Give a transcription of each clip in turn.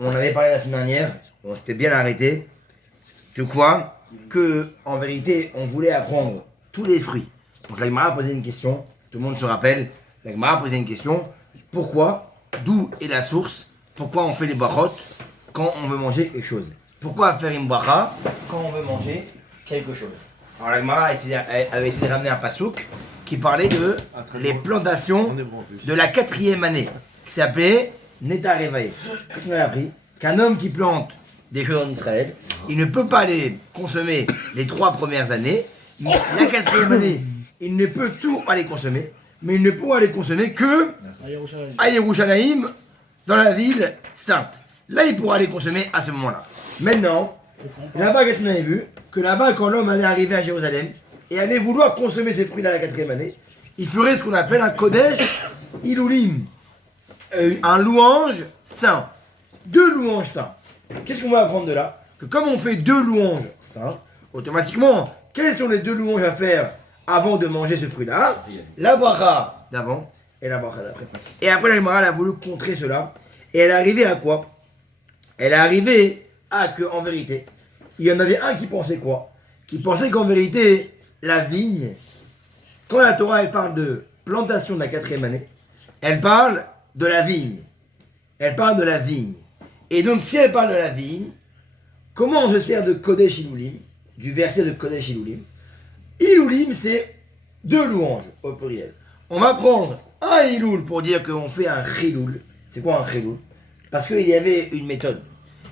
on avait parlé la semaine dernière, on s'était bien arrêté, de quoi que, en vérité, on voulait apprendre tous les fruits. Donc la Gemara a posé une question, tout le monde se rappelle, la Gemara a posé une question, pourquoi, d'où est la source, pourquoi on fait les brachot quand on veut manger quelque chose? Pourquoi faire une bracha quand on veut manger quelque chose? Alors la Gemara avait essayé de ramener un pasouk qui parlait de les plantations de la 4e année, qui s'appelait Neta Revae. Qu'est-ce qu'on a appris? Qu'un homme qui plante des choses en Israël, il ne peut pas les consommer les 3 premières années, mais la 4e année, il ne peut toujours pas les consommer, mais il ne pourra les consommer que à Yerushalayim, dans la ville sainte. Là, il pourra les consommer à ce moment-là. Maintenant, là-bas, qu'est-ce qu'on avait vu? Que là-bas, quand l'homme allait arriver à Jérusalem et allait vouloir consommer ces fruits-là la 4e année, il ferait ce qu'on appelle un Kodesh Ilulim, un louange saint. 2 louanges saints. Qu'est-ce qu'on va apprendre de là? Que comme on fait 2 louanges saints, automatiquement, quelles sont les 2 louanges à faire avant de manger ce fruit-là? La bracha d'avant et la bracha d'après. Et après, la Gemara, elle a voulu contrer cela. Et elle est arrivée à quoi? Elle est arrivée à que, en vérité, il y en avait un qui pensait quoi? Qui pensait qu'en vérité, la vigne, quand la Torah elle parle de plantation de la 4e année, elle parle de la vigne. Elle parle de la vigne. Et donc, si elle parle de la vigne, comment on se sert de Kodesh Ilulim, du verset de Kodesh Ilulim? Ilulim, c'est 2 louanges au pluriel. On va prendre un Ilul pour dire qu'on fait un Chiloul. C'est quoi un Chiloul? Parce qu'il y avait une méthode.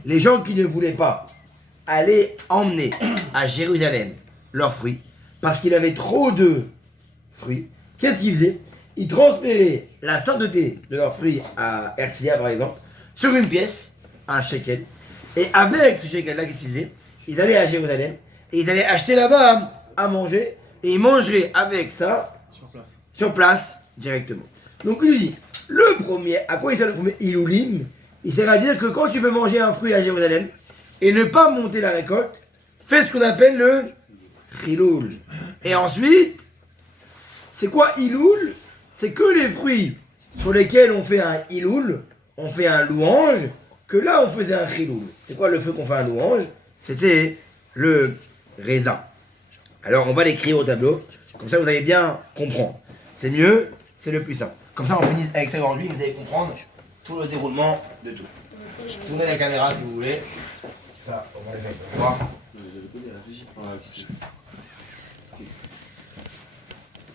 Les gens qui ne voulaient pas aller emmener à Jérusalem leurs fruits, parce qu'il avait trop de fruits, qu'est-ce qu'ils faisaient? Ils transféraient la sainteté de leurs fruits à Herzliya, par exemple, sur une pièce, un shekel, et avec ce shekel-là, qu'est-ce qu'ils faisaient? Ils allaient à Jérusalem, et ils allaient acheter là-bas à manger, et ils mangeraient avec ça, sur place, directement. Donc il nous dit, le premier, à quoi il sert le premier Ilulim? Il sert à dire que quand tu veux manger un fruit à Jérusalem, et ne pas monter la récolte, fais ce qu'on appelle le Chiloul. Et ensuite, c'est quoi Iloul? C'est que les fruits sur lesquels on fait un Iloul, on fait un louange, que là on faisait un Chiloul. C'est quoi le feu qu'on fait un louange? C'était le raisin. Alors on va l'écrire au tableau, comme ça vous allez bien comprendre. C'est mieux, c'est le plus simple. Comme ça on finit avec ça aujourd'hui, vous allez comprendre tout le déroulement de tout. Tournez la caméra si vous voulez. Ça, on va les voir.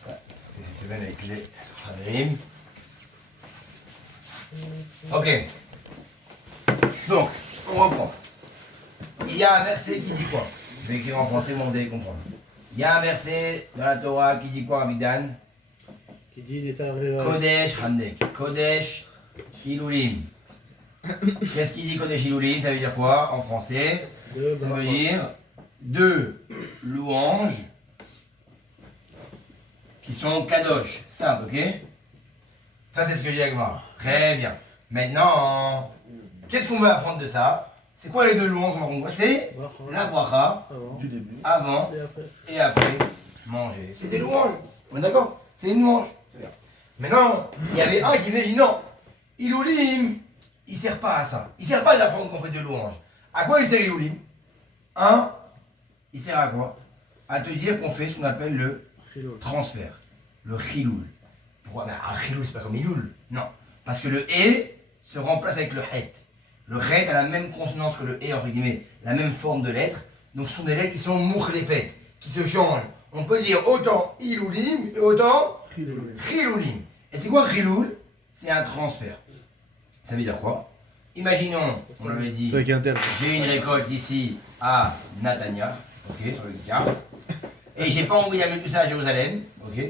Ça, c'est même avec les Haverim. Ok. Donc, on reprend. Il y a un verset qui dit quoi? Je vais écrire en français, mais vous allez comprendre. Il y a un verset dans la Torah qui dit quoi, Abidan? Qui dit Neta Revae. Kodesh Handek. Kodesh Hilulim. Qu'est-ce qu'il dit Kodesh Hilulim? Ça veut dire quoi en français? Ça veut dire 2 louanges qui sont kadosh, saintes, ok? Ça c'est ce que dit Agmar. Très bien. Maintenant, qu'est-ce qu'on va apprendre de ça? C'est quoi les 2 louanges qu'on va apprendre? C'est la bracha Du début. avant et après manger. C'est des louanges. On est d'accord? C'est une louange. Maintenant, il y avait un qui avait dit non. Ilulim, il ne sert pas à ça. Il ne sert pas d'apprendre qu'on fait 2 louanges. À quoi il sert Ilulim? Il sert à quoi? À te dire qu'on fait ce qu'on appelle le transfert. Le chiloul. Pourquoi? Ben, un chiloul, c'est pas comme Iloul. Non. Parce que le et se remplace avec le het. Le het a la même consonance que le et, entre guillemets, la même forme de lettre. Donc ce sont des lettres qui sont moukhlefet, qui se changent. On peut dire autant iloulim et autant chiloulim. Et c'est quoi chiloul? C'est un transfert. Ça veut dire quoi? Imaginons, on l'avait dit, j'ai une récolte ici à Natania, ok, sur le Kikar, et j'ai pas envie d'amener tout ça à Jérusalem, ok.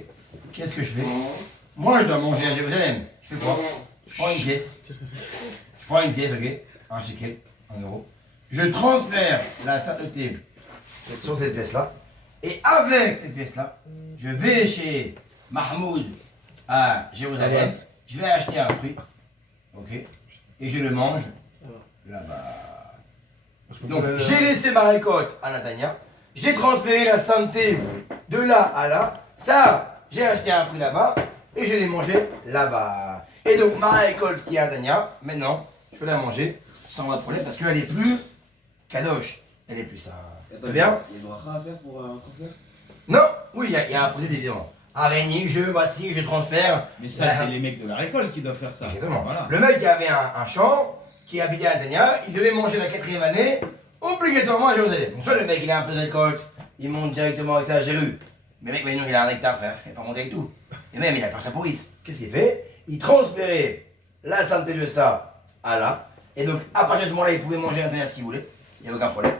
Qu'est-ce que je fais? Moi je dois manger à Jérusalem. Je fais quoi? Je prends une pièce. Je prends une pièce, ok, un shekel, 1 euro. Je transfère la sainteté sur cette pièce-là. Et avec cette pièce-là, je vais chez Mahmoud à Jérusalem. Je vais acheter un fruit, ok, et je le mange là-bas. Donc j'ai laissé ma récolte à Natania. J'ai transféré la sainteté de là à là. Ça, j'ai acheté un fruit là-bas et je l'ai mangé là-bas. Et donc ma récolte qui est à Natania, maintenant, je peux la manger sans autre problème parce qu'elle est plus kadosh. Elle est plus ça. Attends, Très bien. Il y a une bracha à faire pour un concert? Non, oui, il y a un procédé évidemment. Araignée, voici, je transfère. Mais ça, c'est les mecs de la récolte qui doivent faire ça. Exactement. Voilà. Le mec qui avait un champ, qui habitait à Netanya, il devait manger la 4e année, obligatoirement à Jérusalem. Donc soit le mec il a un peu de récolte, il monte directement avec ça à Jéru. Mais le mec maintenant il a un hectare, frère, il n'est pas monté avec tout. Et même il a peur que ça pourrisse. Qu'est-ce qu'il fait? Il transférait la santé de ça à là. Et donc à partir de ce moment-là, il pouvait manger à Netanya ce qu'il voulait. Il n'y a aucun problème.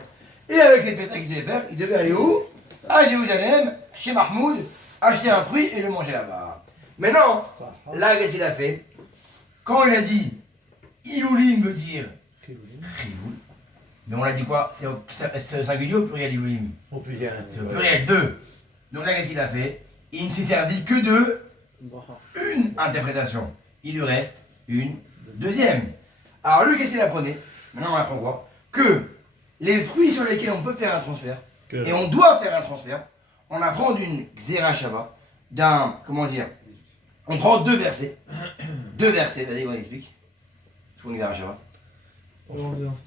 Et avec ces pétards qu'il devait faire, il devait aller où? À Jérusalem, chez Mahmoud, acheter un fruit et le manger là-bas. Maintenant, là, qu'est-ce qu'il a fait? Quand il a dit Iloulim veut dire Chiloul, mais on l'a dit quoi? C'est au singulier ou au pluriel Iloulim? Au pluriel. C'est au pluriel, 2. Donc là, qu'est-ce qu'il a fait? Il ne s'est servi que de une interprétation. Il lui reste une deuxième. Alors lui, qu'est-ce qu'il apprenait? Maintenant, on apprend quoi? Que les fruits sur lesquels on peut faire un transfert, et on doit faire un transfert, on apprend d'une Xera Shava, d'un, comment dire, on prend 2 versets. 2 versets, vas-y, on explique. C'est quoi une Xera Shava?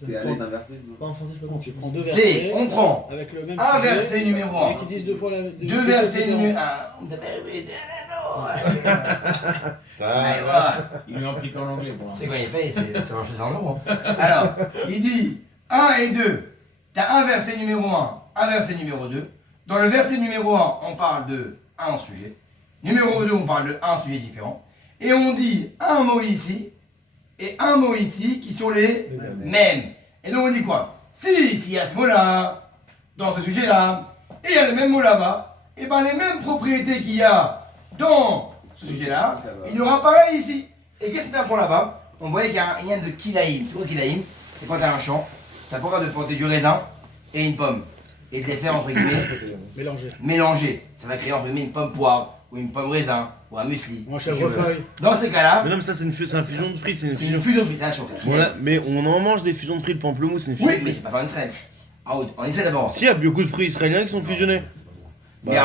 C'est aller d'un verset? non? Pas en français, je peux pas. Tu prends deux C'est, versets. on prend Avec le même un sujet, verset numéro 1. Et qui disent 2 fois la. 2 versets numéro 1. Ils lui ont appris qu'en anglais pour C'est quoi il paye, c'est marché ça en euros. Alors, il dit 1 et 2. T'as un verset numéro 1, un verset numéro 2. Dans le verset numéro 1, on parle de un sujet. Numéro 2, on parle de un sujet différent. Et on dit un mot ici et un mot ici qui sont les mêmes. Et donc on dit quoi? S'il y a ce mot-là, dans ce sujet-là, et il y a le même mot là-bas, et bien les mêmes propriétés qu'il y a dans ce sujet-là, il y aura pareil ici. Et qu'est-ce que tu apprends là-bas? On voyait qu'il y a un lien de kilaïm. C'est quoi kilaïm? C'est quand tu as un champ, tu as pas de planter du raisin et une pomme. Et de les faire entre guillemets mélanger. Ça va créer entre guillemets une pomme poire, ou une pomme raisin, ou un muesli. Moi, chèvrefeuille. Dans ces cas-là, Mais non, mais ça, c'est une fusion de frites. C'est une c'est une fusion. fusion de fritation. Mais on en mange des fusions de fruits, le pamplemousse, c'est une fusion. Oui, mais c'est pas en Israël. En Israël d'abord. Si, il y a beaucoup de fruits israéliens qui sont fusionnés. Mais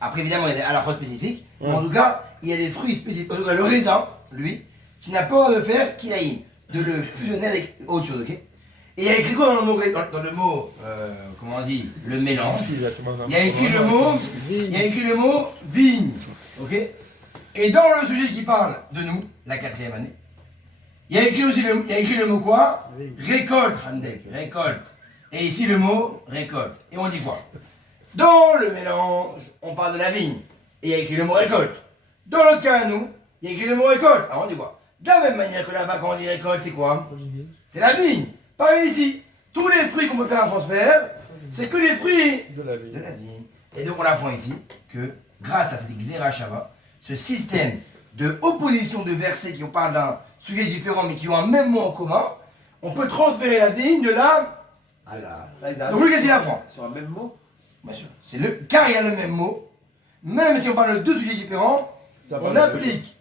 après, évidemment, il y a des halakhot spécifiques. Mais en tout cas, il y a des fruits spécifiques. En tout cas, le raisin, lui, tu n'as pas de faire kilaïm, de le fusionner avec autre chose, ok? Et il y a écrit quoi dans le mot, comment on dit, le mélange? Il y a écrit le mot vigne, ok? Et dans le sujet qui parle de nous, la 4e année, il y a écrit aussi le mot quoi? Récolte, Handek, récolte. Et ici le mot récolte. Et on dit quoi? Dans le mélange, on parle de la vigne. Et il y a écrit le mot récolte. Dans le cas à nous, il y a écrit le mot récolte. Alors on dit quoi? De la même manière que là-bas, quand on dit récolte, c'est quoi? C'est la vigne. Pareil ici. Tous les fruits qu'on peut faire un transfert, c'est que les fruits de la vigne. Et donc on apprend ici que grâce à cette Xera Shava, ce système de opposition de versets qui parlent d'un sujet différent mais qui ont un même mot en commun, on peut transférer la vigne de là à là. Donc lui, qu'est-ce qu'il apprend? Sur un même mot? Bien sûr. Car il y a le même mot, même si on parle de 2 sujets différents, on applique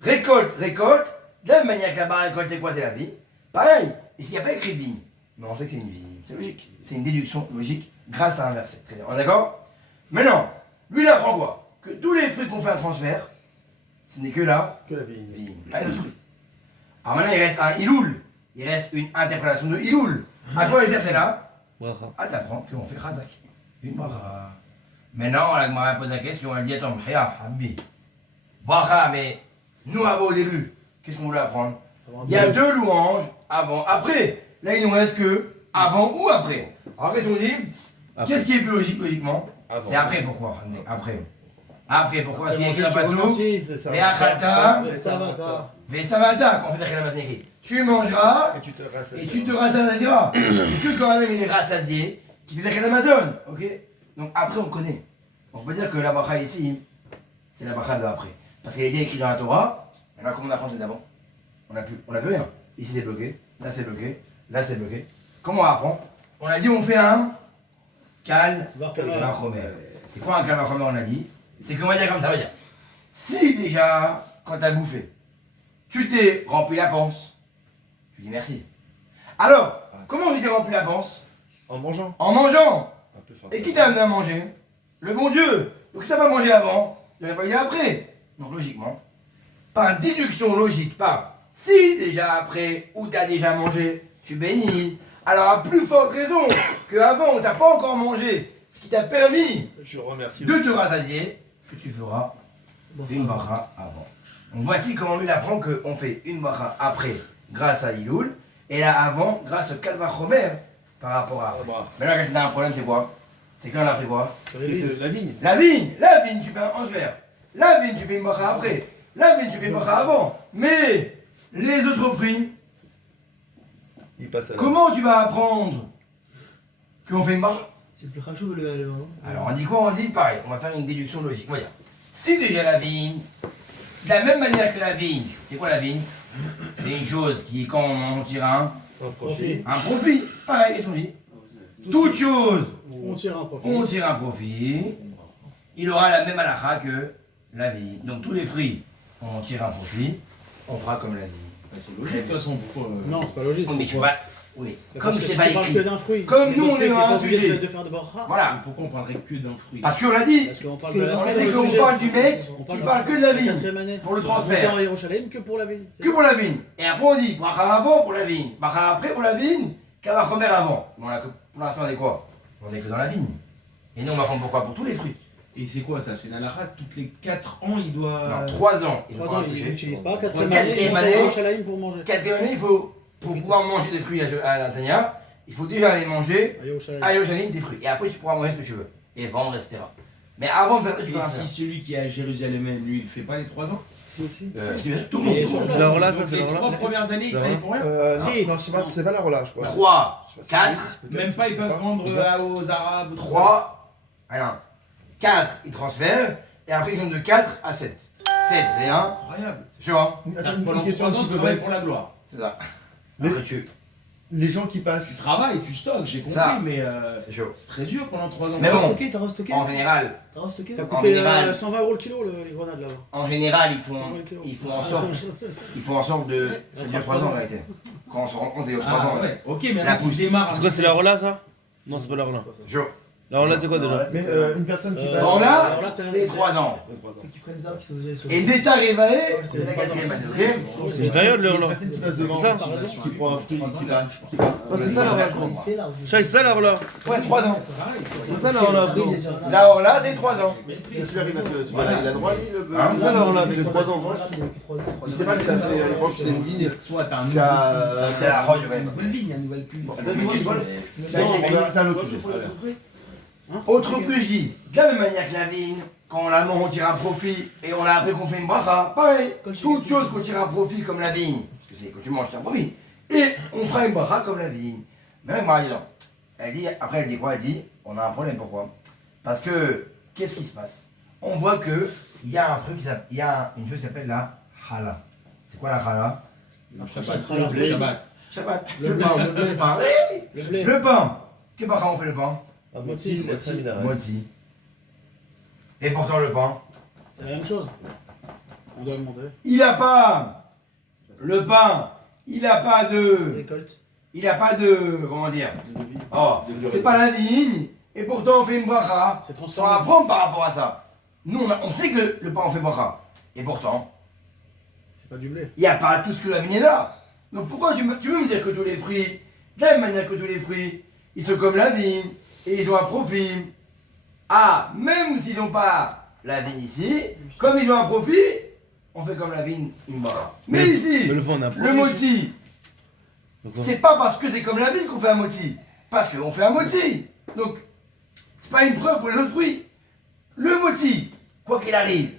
récolte, de la même manière que la barre récolte, c'est quoi? C'est la vigne. Pareil, ici il n'y a pas écrit vigne, mais on sait que c'est une vigne. C'est logique. C'est une déduction logique grâce à un verset. Très bien. On est d'accord? Maintenant, lui il apprend quoi? Que tous les fruits qu'on fait un transfert, ce n'est que la vigne. Pas une autre fruit. Alors maintenant il reste un iloul. Il reste une interprétation de iloul. À quoi il sert celle-là? À t'apprendre qu'on fait Khazak. Une bracha. Maintenant, la Gemara pose la question, elle dit attends, Haya, Hambi. Bracha, mais nous avant au début, qu'est-ce qu'on voulait apprendre? Il y a 2 louanges, avant, après. Là, il nous reste que avant ou après. Alors, qu'est-ce qu'on dit? Qu'est-ce qui est plus logique, logiquement? C'est après, pourquoi? Après. Après, pourquoi? Parce qu'il y a écrit la passe Ve'achalta, Ve'samata, quand on fait Bechel Masneki. Tu mangeras et tu te rassasieras. C'est que quand un homme il est rassasié, qui fait Bechel Amazon, ok? Donc après, on connaît. On peut dire que la bracha ici, c'est la bracha de après. Parce qu'il est écrit dans la Torah, et là, comment on apprend c'est d'avant? On n'a plus rien. Ici c'est bloqué, là c'est bloqué, là c'est bloqué. Comment on apprend? On a dit on fait un Kal Vachomer. C'est quoi un Kal Vachomer? On a dit, c'est qu'on va dire comme ça, on va dire. Si déjà, quand tu as bouffé, tu t'es rempli la panse, tu dis merci. Alors, comment on dit t'es rempli la panse? En mangeant. En mangeant. Et qui t'a amené à manger? Le bon Dieu. Donc si t'as pas mangé avant, il n'aurait pas dit après. Donc logiquement, par déduction logique, si déjà après, ou t'as déjà mangé, tu bénis. Alors à plus forte raison qu'avant on t'a pas encore mangé, ce qui t'a permis Je remercie. de te rassasier, que tu feras une bracha avant. Donc voici comment lui il apprend qu'on fait une bracha après grâce à Iloul, et là avant grâce au Kalva Chomer par rapport à... Mais là quand t'as un problème c'est quoi? C'est quand on a pris quoi? C'est la vigne. La vigne tu fais un vers. La vigne tu fais une bracha après. La vigne tu fais une bracha avant. Mais les autres fruits, Il passe à la... comment tu vas apprendre qu'on fait une bracha? C'est le plus rachou le. Alors on dit quoi? On dit pareil, on va faire une déduction logique. On va dire, si déjà la vigne, de la même manière que la vigne, c'est quoi la vigne? C'est une chose qui, quand on tire un profit, pareil, qu'est-ce qu'on dit? Toute chose, On tire un profit. on tire un profit, il aura la même halakha que la vigne. Donc tous les fruits, on tire un profit, on fera comme la vigne. Bah, c'est logique de toute façon. Pourquoi Non, c'est pas logique. Oui, mais tu vois, oui, Parce comme que c'est si pas tu parles écrit. que d'un fruit. Comme les nous, autres on fruits, est t'es dans un pas obligé sujet. de faire de bracha. Voilà, Pourquoi on parlerait que d'un fruit? parce qu'on l'a dit, Parce qu'on parle on de a la dit qu'on parle du mec qui parle que de la vigne, pour le transfert. à Yerushalayim que pour la vigne. que pour la vigne. Et après on dit, bracha avant pour la vigne, bracha après pour la vigne, kavachomer avant. Bon, là, pour l'instant on est quoi? On est que dans la vigne. Et nous on va prendre pourquoi? Pour tous les fruits. Et c'est quoi ça? C'est une halakha, toutes les 4 ans il doit. Non, 3 ans. Ils 3 vont ans, pas ils toucher. n'utilisent pas. Quatrième 4e année, ils vont à année. Yerushalayim pour manger. 4e année, il faut, pour pouvoir manger des fruits à Natania, il faut déjà aller manger À Yerushalayim. à Yerushalayim des fruits. Et après tu pourras manger ce que tu veux. Et vendre, etc. Mais avant de faire ça, tu peux Et rien si faire. celui qui est à Jérusalem, lui, il fait pas les 3 ans? Si, si. Tout le monde. Et tout le monde. C'est la relâche, ça, Donc c'est les la 3 relâche. premières années, il C'est travaille vrai pour rien? Si. Non, c'est pas la relâche, je crois. 3, Je sais pas si 4, c'est peut-être, Même pas, je ils sais peuvent vendre aux Arabes. 3, rien. 4, ils transfèrent. Et après ils ont de 4 à 7. 7, rien. Incroyable. Tu vois? Attends, une Pendant question 3 un ans, petit tu peu travailles bête. pour la gloire. C'est ça. Mais- Après tu. Les gens qui Tu passent. travailles, tu stockes, j'ai compris, Ça. mais C'est chaud. c'est très dur pendant 3 ans. Mais bon, T'as restocké en général, T'as restocké Ça En coûtait général. 120 € le kilo les grenades là-bas. en général, ils 120 kilos. font en sorte de. Ça dure 3 ans en réalité. Quand on se rend compte, ça dure 3 ans. Ah ouais, ok, mais La là tu pousse. démarres. C'est quoi, c'est la relâche, ça? Non, c'est pas la relâche. Chaud. La relâche, c'est quoi déjà? Mais une personne qui Euh, passe. Bon là, alors là, c'est 3 ans. Qui prennent des arbres qui sont déjà sur Et d'état réveillé, c'est c'est la 4e année, ok? C'est une période, le relâche. Une personne qui passe devant. C'est ça? Qui prend un fruit, qui passe. Ah, c'est ça la relâche, je crois. C'est ça la relâche. Ouais, 3 ans. C'est ça la relâche. Là, là, c'est 3 ans. Celui arrive à ce. Voilà, il a droit, lui, le. Hein, C'est ça la relâche, c'est les 3 ans. Je sais pas que ça fait. Je pense que c'est une ligne. Soit t'as un qui a- T'as la roche, ouais. une nouvelle ligne, une nouvelle pub. C'est un autre sujet. Autre que je dis, de la même manière que la vigne, quand on la mange, on tire un profit et on l'a appris qu'on fait une bracha, pareil, toute chose qu'on tire un profit comme la vigne, parce que c'est quand tu manges, tu tires un profit, et on fera une bracha comme la vigne. Mais avec Marie, non. Elle dit, après elle dit quoi? Elle dit, on a un problème, pourquoi? Parce que, qu'est-ce qui se passe? On voit que il y a un fruit qui s'appelle, il y a une chose qui s'appelle la challah. C'est quoi la challah? Shabbat. Le blé. Shabbat. Shabbat. Le blé. Le pain. Oui. Le blé. Le pain. Quelle bracha on fait le pain? Motzi. Motzi. Et pourtant le pain, C'est la même chose. On doit demander. il a pas le pain, il a pas de, Récolte. il a pas de, comment dire, oh, c'est pas la vigne, et pourtant on fait une bracha, C'est sans transformé. apprendre par rapport à ça. Nous on sait que le pain on fait bracha, et pourtant C'est pas du blé. il n'y a pas tout ce que la vigne est là. Donc pourquoi tu veux me dire que tous les fruits, de la même manière que tous les fruits, ils sont comme la vigne, et ils ont un profit. Ah, même s'ils n'ont pas la vigne ici, comme ils ont un profit, on fait comme la vigne une bracha. Mais ici, Mais le pain, on a le profit. moti, Pourquoi? c'est pas parce que c'est comme la vigne qu'on fait un moti, parce qu'on fait un moti. Donc, c'est pas une preuve pour les autres fruits. Le moti, quoi qu'il arrive,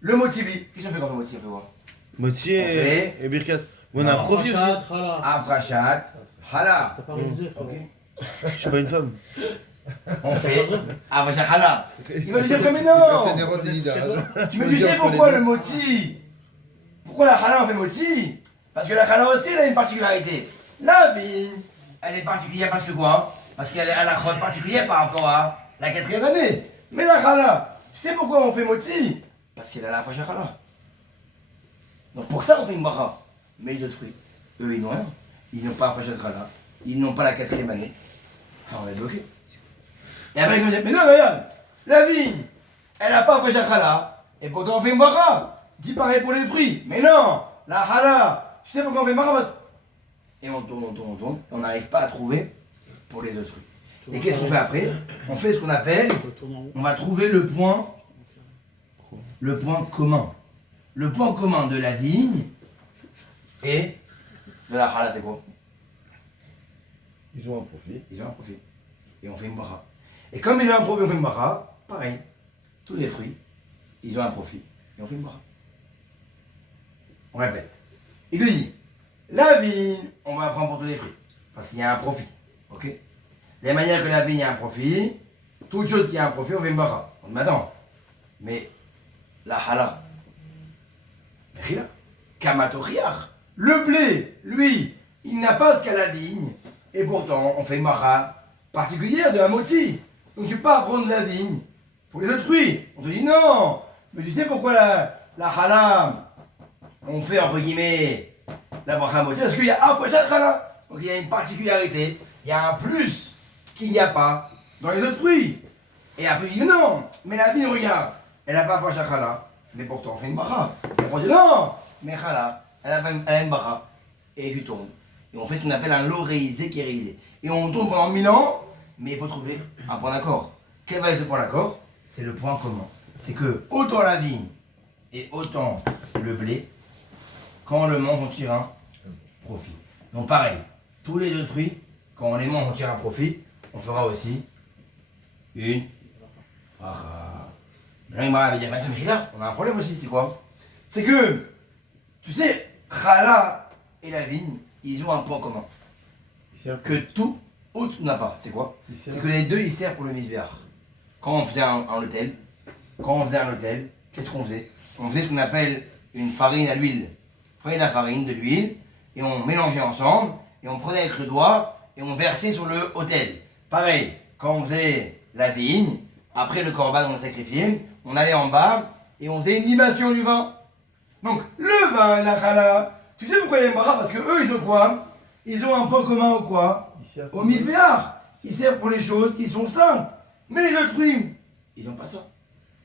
le moti, oui. Qu'est-ce qu'on fait quand on fait moti? On fait quoi? Moitié On fait- et birkat. Mais on a un profit aussi. Rachat, rala. Afrachat, hala. T'as pas révisé, frérot. Je suis pas une femme. On fait afrachat, hala. Il va lui dire que mais C'est non. Nérot et Lida. Mais tu sais pourquoi le moti? Pourquoi la challah on fait moti? Parce que la challah aussi elle a une particularité. La vigne, elle est particulière parce que quoi? Parce qu'elle est à la crotte particulière par rapport à la 4e année. Mais la challah, tu sais pourquoi on fait moti? Parce qu'elle a la facha challah. Donc pour ça on fait une bracha. Mais les autres fruits, eux ils n'ont rien. Ils n'ont pas la facha challah. Ils n'ont pas la 4e année. Alors on est bloqué. Et après ils vont dire, mais non mais regarde, la vigne, elle n'a pas facha challah. Et pourtant on fait une bracha. Dis pareil pour les fruits. Mais non, la challah, tu sais pourquoi on fait bracha? et on tourne, on n'arrive pas à trouver pour les autres fruits. Et qu'est-ce qu'on fait après? On fait ce qu'on appelle, on va trouver le point commun. Le point commun de la vigne et de la chala, c'est quoi? Ils ont un profit. Ils ont un profit. Et on fait une bracha. Et comme ils ont un profit, on fait une bracha, pareil. Tous les fruits, ils ont un profit. Et on fait une bracha. On répète. Il te dit, la vigne, on va prendre pour tous les fruits. Parce qu'il y a un profit. Ok? De la même manière que la vigne a un profit, toute chose qui a un profit, on fait une bracha. On dit, mais attends, mais la hala, kamatochiach, le blé, lui, il n'a pas ce qu'a la vigne. Et pourtant, on fait une bracha particulière de la moti. Donc tu ne peux pas prendre la vigne pour les autres fruits. On te dit non, mais tu sais pourquoi la hala, on fait entre guillemets la bracha moti? Parce qu'il y a un fois chaque hala. Donc il y a une particularité, il y a un plus qu'il n'y a pas dans les autres fruits. Et après, il dit mais non, mais la vigne, regarde, elle n'a pas chaque hala, mais pourtant on fait une bracha. Et après, on dit non, mais hala, elle a une bracha. Et je tourne. Et on fait ce qu'on appelle un lot réisé qui est réisé. Et on tourne pendant 1000 ans, mais il faut trouver un point d'accord. Quel va être le point d'accord? C'est le point commun. C'est que autant la vigne et autant le blé, quand on le mange, on tire un profit. Donc pareil, tous les autres fruits, quand on les mange, on tire un profit, on fera aussi une bracha. Maintenant, il va dire, mais là, on a un problème aussi, c'est quoi? C'est que, tu sais, chala et la vigne, ils ont un point commun. Que tout autre n'a pas. C'est quoi? C'est que les deux, ils servent pour le misbéach. Quand on faisait un hôtel, qu'est-ce qu'on faisait? On faisait ce qu'on appelle une farine à l'huile. On prenait de la farine, de l'huile, et on mélangeait ensemble, et on prenait avec le doigt, et on versait sur le hôtel. Pareil, quand on faisait la vigne, après le corban, on le sacrifiait, on allait en bas, et on faisait une libation du vin. Donc, le vin et la chala, tu sais pourquoi il y a une bracha? Parce que eux, ils ont quoi? Ils ont un point commun au quoi? Au misbéach. Ils servent pour les choses qui sont saintes. Mais les autres fruits, ils n'ont pas ça.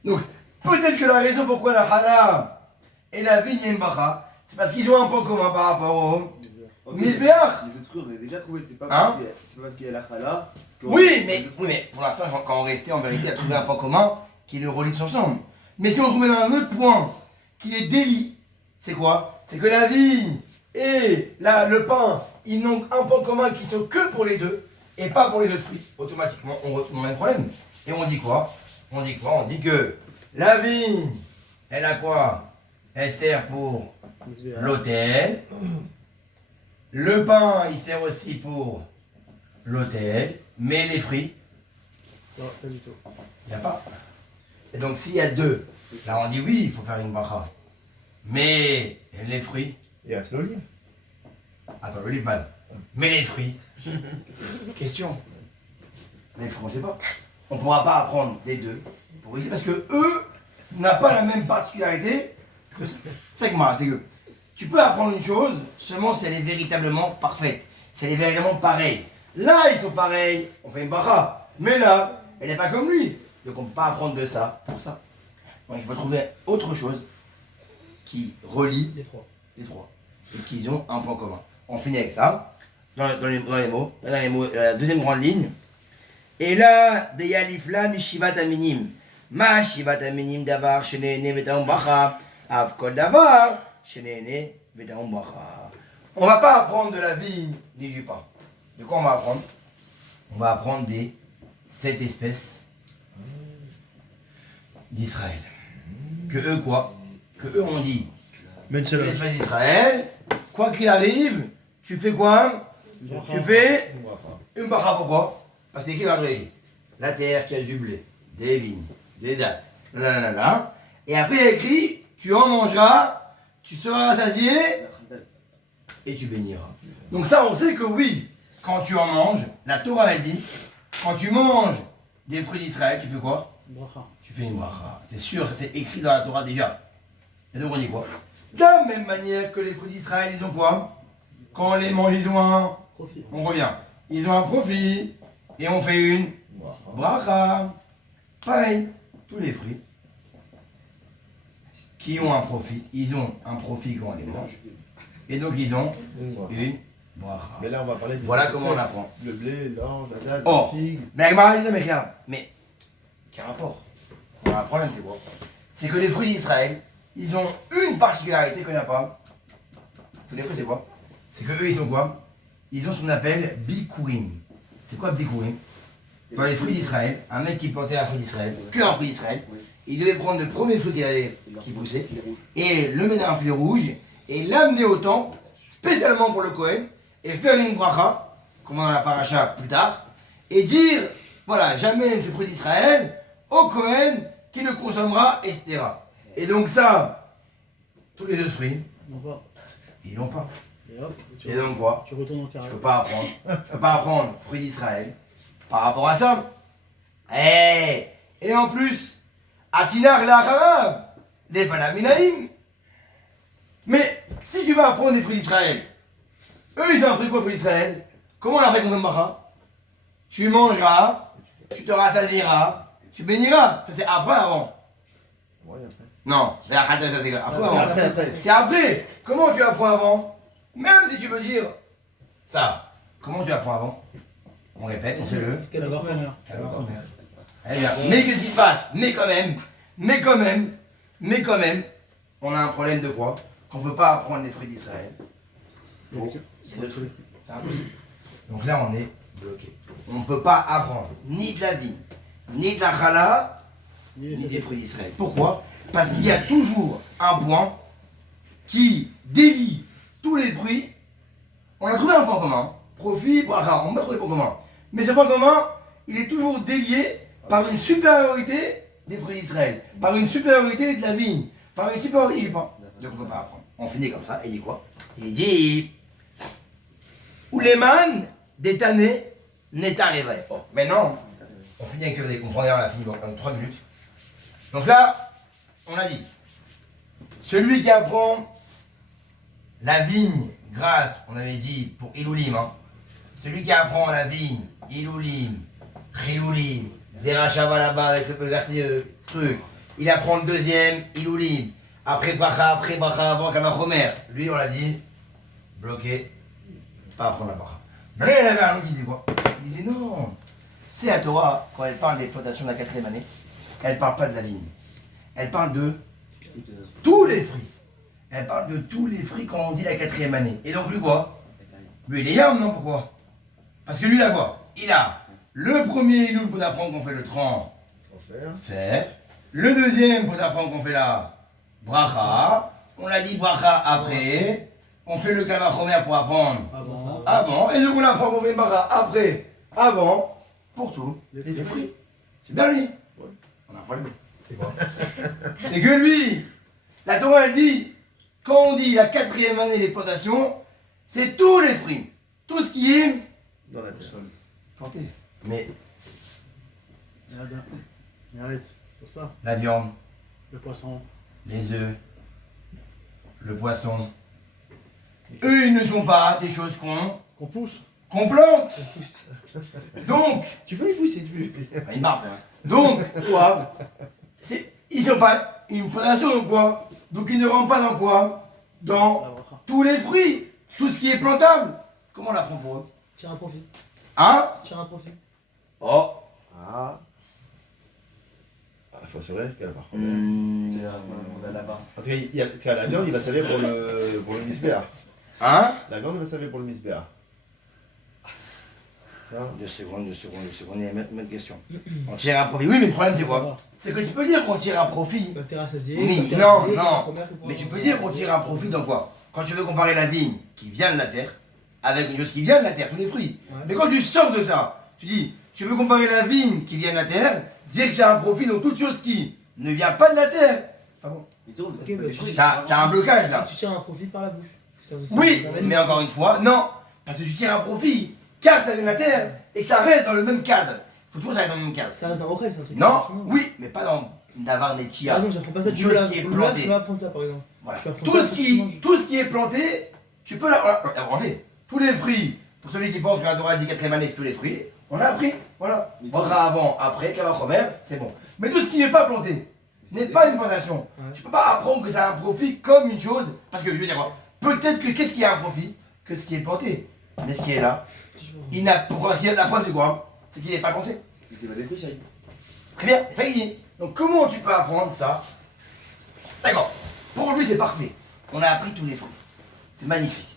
Donc, peut-être que la raison pourquoi la chala et la vigne et une bracha, c'est parce qu'ils ont un point commun par rapport au misbéach. Les autres fruits, on a déjà trouvé, c'est pas Hein? parce qu'il y a la chala. Oui, mais pour l'instant, quand on restait en vérité à trouver un point commun qui le relie tous ensemble. Mais si on trouvait un autre point qui est délit, c'est quoi? C'est que la vigne et le pain, ils n'ont un point commun qui sont que pour les deux et pas pour les autres fruits. Automatiquement, on a un problème. Et on dit quoi? On dit que la vigne, elle a quoi? Elle sert pour l'autel. Le pain, il sert aussi pour l'autel. Mais les fruits, Non, pas du tout. il n'y a pas. Et donc s'il y a deux, là on dit oui, il faut faire une bracha. Mais les fruits, Il reste l'olive. attends, l'olive base. Mais les fruits, question. Les fruits, on ne sait pas. On ne pourra pas apprendre des deux pour ici parce que eux n'ont pas la même particularité. C'est que tu peux apprendre une chose seulement si elle est véritablement parfaite, si elle est véritablement pareille. Là, ils sont pareils, on fait une bracha. Mais là, elle n'est pas comme lui. Donc on ne peut pas apprendre de ça pour ça. Donc il faut trouver autre chose qui relie Les trois. les trois. Et qu'ils ont un point commun. On finit avec ça. Dans les mots, la deuxième grande ligne. Et là, de Yalifla Mishivat Aminim. Ma Shivat Aminim Davar, Shenene Vetaum Bacha. Avkol Davar, Shenene Vetaum Bacha. On ne va pas apprendre de la vigne ni du pain. De quoi on va apprendre? On va apprendre des 7 espèces d'Israël. Que eux quoi? Que eux on dit. Les espèces d'Israël, quoi qu'il arrive, tu fais quoi? Tu fais une bracha. Pourquoi? Parce que c'est écrit dans le Régie. La terre qui a du blé, des vignes, des dattes, là. Et après il y a écrit, tu en mangeras, tu seras rassasié et tu béniras. Donc ça on sait que oui, quand tu en manges, la Torah elle dit, quand tu manges des fruits d'Israël, tu fais quoi? Bracha. Tu fais une bracha. C'est sûr, c'est écrit dans la Torah déjà. Et donc on dit quoi? De la même manière que les fruits d'Israël, ils ont quoi? Quand on les mange, ils ont un... Profit. On revient. Ils ont un profit. Et on fait une bracha. Pareil. Tous les fruits qui ont un profit, ils ont un profit quand on les mange. Et donc ils ont une bracha. Mais là, on va parler des Voilà sept comment on espèces. apprend. Le blé, l'orge, la date, Oh. la figue. Mais la Gemara dit non, mais regarde, mais quel rapport? On a un problème, c'est quoi? C'est que les fruits d'Israël, ils ont une particularité qu'on n'a pas. Tous les fruits, c'est quoi? C'est que eux, ils sont quoi? Ils ont ce qu'on appelle bikurim. C'est quoi bikurim? Dans les fruits d'Israël, un mec qui plantait un fruit d'Israël, qu'un fruit d'Israël, il devait prendre le premier fruit qu'il avait, qui poussait, et le mettre dans un fil rouge, et l'amener au temple, spécialement pour le Kohen, et faire une bracha, comme on a la paracha plus tard, et dire, voilà, j'amène ce fruit d'Israël au Kohen, qui le consommera, etc. Et donc ça, tous les autres fruits, On va. ils l'ont pas. Et hop, Et donc quoi? tu retournes au Je carré. peux pas apprendre. Je peux pas apprendre fruit d'Israël par rapport à ça. Et en plus, Atinar la Harab, les Panaminaïm. Mais si tu vas apprendre des fruits d'Israël, eux ils ont appris quoi fruits d'Israël? Comment on a fait qu'on fait macha? Tu mangeras, tu te rassasieras, tu béniras. Ça c'est après avant. Ouais, après. Non, mais ça c'est après avant. Après, ça. C'est après. Comment tu apprends avant? Même si tu veux dire ça. Comment tu apprends avant? On répète, on fait le. Quelle heure première. Eh bien, mais qu'est-ce qui se passe? Mais quand même, on a un problème de quoi? Qu'on ne peut pas apprendre les fruits d'Israël. Pour les autres fruits. C'est impossible. Donc là, on est bloqué. On ne peut pas apprendre ni de la vigne, ni de la challah, ni des fruits d'Israël. Pourquoi? Parce qu'il y a toujours un point qui délie tous les fruits. On a trouvé un point commun. Profit, bracha, on a trouvé un point commun. Mais ce point commun, il est toujours délié par une supériorité des fruits d'Israël, par une supériorité de la vigne, par une supériorité. Il est pas. Donc on ne peut pas apprendre. On finit comme ça. Et il dit quoi? Il dit Ouleman détané n'est arrivé. Oh, maintenant, on finit avec ça, vous allez comprendre, on a fini dans 3 minutes. Donc là, on a dit celui qui apprend la vigne grâce, on avait dit pour Iloulim, hein. Celui qui apprend la vigne, Iloulim, Chiloulim, Zerachava là-bas avec le verset truc, il apprend le deuxième, Iloulim, après bracha, avant Kamachomer. Lui, on l'a dit, bloqué, pas apprendre la bracha. Mais là, il y en avait un autre qui disait quoi? Il disait non, c'est la Torah, quand elle parle de l'exploitation de la 4e année, elle parle pas de la vigne, elle parle de tous les fruits. Elle parle de tous les fruits quand on dit la 4e année. Et donc lui quoi? Lui il est yam, non? Pourquoi? Parce que lui là quoi? Il a le premier Iloul pour apprendre qu'on fait le transfert. Le deuxième pour apprendre qu'on fait la bracha. On a dit bracha après. On fait le kavachomer pour apprendre avant. Et donc on apprend qu'on fait bracha après, avant, pour tout. Les fruits. C'est bien lui. On a un problème. C'est quoi? C'est que lui, la Torah elle dit, quand on dit la 4e année d'exploitation, c'est tous les fruits. Tout ce qui est Dans la terre. planté. Mais Mais arrête, ça se pose pas. la viande, Le poisson. les œufs, le poisson, eux ils ne sont pas des choses Qu'on pousse. qu'on plante. Donc, Tu peux y pousser plus. il marche, hein. Donc, quoi? Ils sont pas une plantation dans quoi? Donc ils ne rentrent pas dans quoi? Dans La bracha. tous les fruits, tout ce qui est plantable. Comment on l'apprend pour eux? Tire un profit. Hein? Tire un profit. Oh. Ah. Il faut assurer qu'elle va pas. Hmm. On a là-bas. En tout cas, la viande, il va servir pour le misbéa. Hein? La viande, il va servir pour le misbéa. Ça. 2 secondes, il y a une autre question. On tire un profit. Oui, mais le problème c'est quoi? C'est que tu peux dire qu'on tire un profit. Quand t'es rassasié, Oui, quand t'es non, rassasié, non. la première que pour Mais tu peux avancer. dire qu'on tire un profit dans quoi? Quand tu veux comparer la vigne qui vient de la terre avec une chose qui vient de la terre, tous les fruits. Ouais. Mais quand tu sors de ça, tu dis, tu veux comparer la vigne qui vient de la terre, dire que c'est un profit dans toute chose qui ne vient pas de la terre. Ah bon? Ok, bah, T'as un blocage là. tu tires un profit par la bouche. Ça vous- Oui, ça va mais encore une fois, non. Parce que tu tires un profit car ça vient de la terre et que ça reste dans le même cadre. Faut toujours que ça reste dans le même cadre. Ça reste dans Rochelle, c'est un truc. Non, franchement. oui, mais pas dans Navar Par Netia. exemple, j'apprends pas ça. Une Tu chose l'as, qui est là, plantée. tu vas apprendre ça par exemple. Voilà. Tu vas prendre Tout ça, ce, faut que tu qui, manges. tout ce qui est planté, tu peux l'avoir fait. Tous les fruits, pour celui qui pense que la Torah dit 4e année, c'est tous les fruits, on a appris. Voilà. Bracha avant, après, Kavachomer, c'est bon. Mais tout ce qui n'est pas planté, n'est pas une plantation. Ouais. Tu peux pas apprendre que ça a un profit comme une chose, parce que je veux dire quoi? Peut-être que qu'est-ce qui a un profit? Que ce qui est planté. Mais ce qui est là, il n'a, pourquoi la preuve c'est quoi? C'est qu'il n'est pas compté. Il s'est pas des fruits, chérie. Très bien, ça y est. Donc comment tu peux apprendre ça? D'accord. Pour lui c'est parfait. On a appris tous les fruits. C'est magnifique.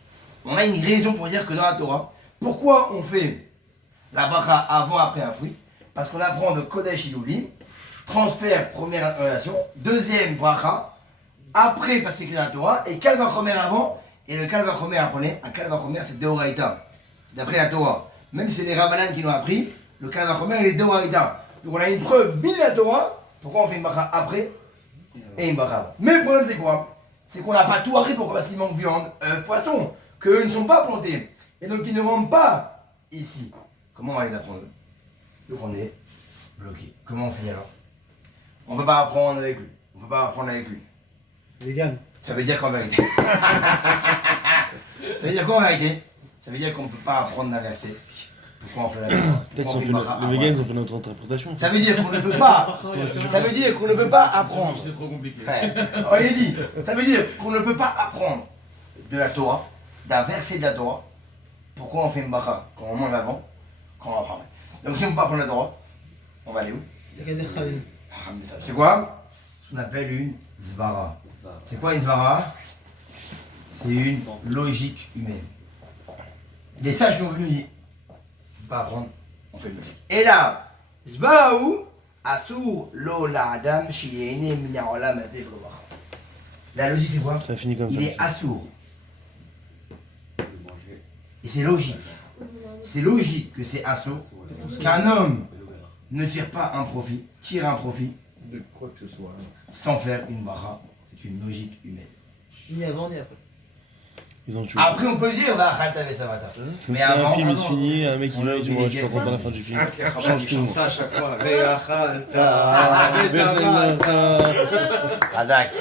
On a une raison pour dire que dans la Torah, pourquoi on fait la bracha avant, après un fruit? Parce qu'on apprend de Kodesh Ilulim, transfert, première relation, deuxième bracha, après parce que c'est écrit dans la Torah, et Kal Vachomer avant, et le Kal Vachomer apprenez, un Kal Vachomer c'est Deoraita. C'est d'après la Torah. Même si c'est les Rabbanan qui l'ont appris, le Kal Vachomer il est Deoraita. Donc on a une preuve bien la Torah, pourquoi on fait une bracha après et une bracha avant. Mais le problème c'est quoi? C'est qu'on n'a pas tout appris pourquoi? Parce qu'il manque viande, poisson, qu'eux ne sont pas plantés. Et donc ils ne rentrent pas ici. Comment on va les apprendre? Donc on est bloqué. Comment on fait alors? On ne peut pas apprendre avec lui. On ne peut pas apprendre avec lui. Vegan. Ça veut dire qu'en vérité. Ça veut dire quoi en vérité? Ça veut dire qu'on ne peut pas apprendre d'un verset. Pourquoi on fait la Peut-être qu'ils ont fait les vegans, ils ont fait notre interprétation. Ça veut dire qu'on ne peut pas. Ça veut dire qu'on ne peut pas apprendre. C'est trop compliqué. Ouais. On l'a dit. Ça veut dire qu'on ne peut pas apprendre de la Torah, d'un verset de la Torah. Pourquoi on fait une bracha quand on mange avant, quand on apprend après. Donc si on ne peut pas apprendre la Torah, on va aller où? C'est quoi? Ce qu'on appelle une zvara. C'est quoi une zvara? C'est une logique humaine. Les sages nous ont dit, on ne peut pas apprendre, on fait une logique. Et là, zvara où? Asur lo la adam shiyene mina olam hazeh v'lo bracha. La logique c'est quoi? Ça finit comme ça. Il est assourd. Et c'est logique. C'est logique que c'est assourd. Qu'un homme ne tire pas un profit, tire un profit De quoi que ce soit. sans faire une bracha. C'est une logique humaine. Ni avant ni après. Ils ont tué. Après on peut dire, va Khalta Vesavata. C'est comme Mais si un avant, film il se finit, un mec il on a meurt, il dit oublié moi je suis pas Gaston. content à la fin du film. Ah, Change tout. ça à chaque fois. Ah, Razak.